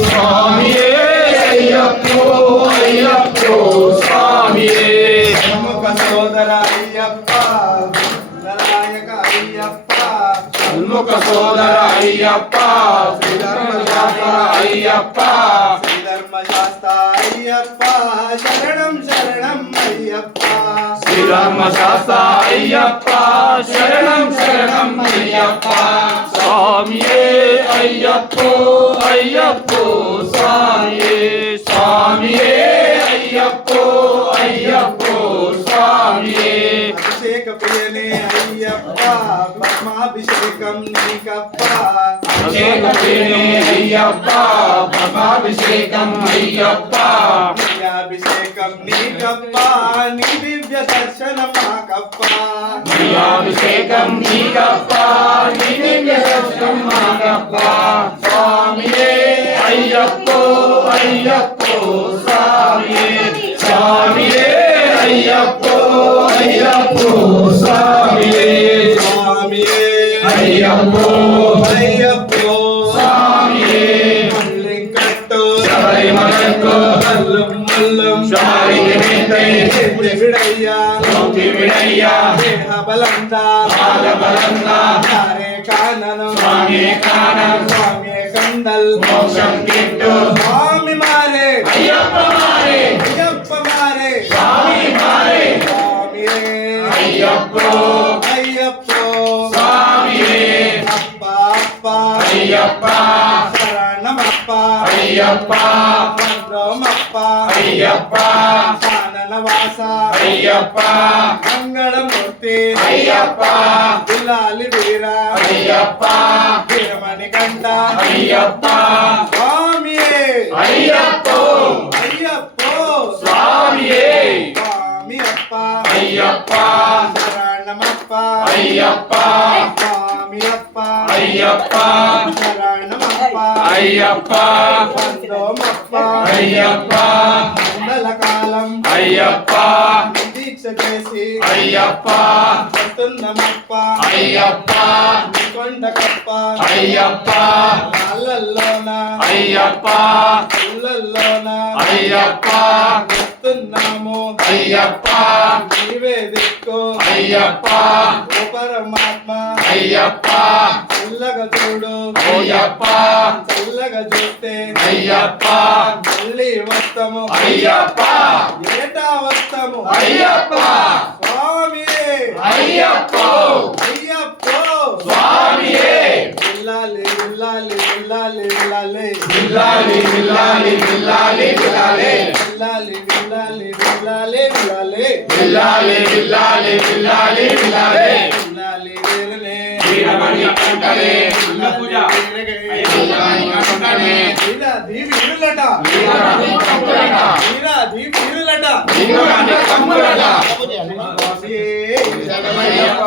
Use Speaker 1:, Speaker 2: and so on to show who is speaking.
Speaker 1: స్వామియే
Speaker 2: సోదర అయ్యప్ప నాయక అయ్యప్ప ధర్మశాస్త్ర అయ్యప్ప శరణం శరణం అయ్యప్ప
Speaker 1: శ్రీధర్మశాస్త్ర అయ్యప్ప శరణం శరణం అయ్యప్ప స్వామియే అయ్యప్పో అయ్యప్పో స్వామియే స్వామియే అయ్యప్పో అయ్యప్పో స్వామియే.
Speaker 2: అభిషేక ప్రియనే అయ్యప్ప పద్మాభిషేకం నీకప్ప.
Speaker 1: అభిషేక ప్రియనే అయ్యప్ప పద్మాభిషేకం అయ్యప్ప.
Speaker 2: అభిషేకం నీకప్ప నీ దివ్య దర్శనం మాకప్ప
Speaker 1: అభిషేకం నీకప్ప నీ దివ్య దర్శనం స్వామి.
Speaker 2: కందల్
Speaker 1: మోక్షం
Speaker 2: మారే
Speaker 1: అయ్యప్ప మారే
Speaker 2: అయ్యప్ప మారే
Speaker 1: స్వామి మారే
Speaker 2: స్వామియే
Speaker 1: అయ్యప్పో
Speaker 2: అయ్యప్పో
Speaker 1: స్వామియే
Speaker 2: అప్ప అప్ప
Speaker 1: అయ్యప్ప
Speaker 2: శరణమప్ప
Speaker 1: అయ్యప్ప
Speaker 2: భద్రమప్ప
Speaker 1: అయ్యప్ప
Speaker 2: శాననవాస
Speaker 1: అయ్యప్ప
Speaker 2: మంగళమూర్తి
Speaker 1: అయ్యప్ప
Speaker 2: గులాలి వీర
Speaker 1: అయ్యప్ప
Speaker 2: వీరమణి కంట
Speaker 1: అయ్యప్ప
Speaker 2: స్వామియే
Speaker 1: అయ్యప్పో
Speaker 2: అయ్యప్పో
Speaker 1: స్వామియే
Speaker 2: స్వామి అప్ప
Speaker 1: అయ్యప్ప
Speaker 2: శరణమప్ప
Speaker 1: అయ్యప్ప.
Speaker 2: స్వామి అప్ప
Speaker 1: అయ్యప్ప.
Speaker 2: శరణమప్ప.
Speaker 1: అయ్యప్ప.
Speaker 2: వందోమప్ప
Speaker 1: అయ్యప్ప.
Speaker 2: మండల కాలం
Speaker 1: అయ్యప్ప.
Speaker 2: దీక్ష చేసి.
Speaker 1: అయ్యప్ప.
Speaker 2: వస్తున్నమప్ప
Speaker 1: అయ్యప్ప.
Speaker 2: కొండకప్ప
Speaker 1: అయ్యప్ప.
Speaker 2: కాళ్ళల్లోన.
Speaker 1: అయ్యప్ప.
Speaker 2: కళ్ళల్లోన
Speaker 1: అయ్యప్ప.
Speaker 2: వస్తున్నాము
Speaker 1: అయ్యప్ప.
Speaker 2: నీవే దిక్కు
Speaker 1: అయ్యప్ప.
Speaker 2: ఓ పరమాత్మ.
Speaker 1: అయ్యప్ప.
Speaker 2: చల్లగా చూడు.
Speaker 1: అయ్యప్ప.
Speaker 2: చల్లగా చూస్తే.
Speaker 1: అయ్యప్ప.
Speaker 2: మళ్ళీ వస్తాము.
Speaker 1: అయ్యప్ప.
Speaker 2: ఏటా వస్తాము?
Speaker 1: అయ్యప్ప.
Speaker 2: స్వామి
Speaker 1: అయ్యప్ప.
Speaker 2: అయ్యప్పో.
Speaker 1: స్వామియే.
Speaker 2: వెళ్ళాలి వెళ్ళాలి వెళ్ళాలి వెళ్ళాలి.
Speaker 1: బిల్లాలి బిల్లాలి బిల్లాలి బిల్లాలి
Speaker 2: వెళ్ళాలి వెళ్ళాలి వెళ్ళాలి వెళ్ళాలి
Speaker 1: బిల్లాలి బిల్లాలి బిల్లాలి బిల్లాలి
Speaker 2: వెళ్ళాలి వీరనే
Speaker 1: వీరమణి కంటనే
Speaker 2: పూజ
Speaker 1: వీరమణి కంటనే
Speaker 2: వీరాది వీరులట.
Speaker 1: వీరమణి కంటనే
Speaker 2: వీరాది వీరులట.
Speaker 1: కంటనే
Speaker 2: స్వామియే
Speaker 1: శరణమయ్యప్ప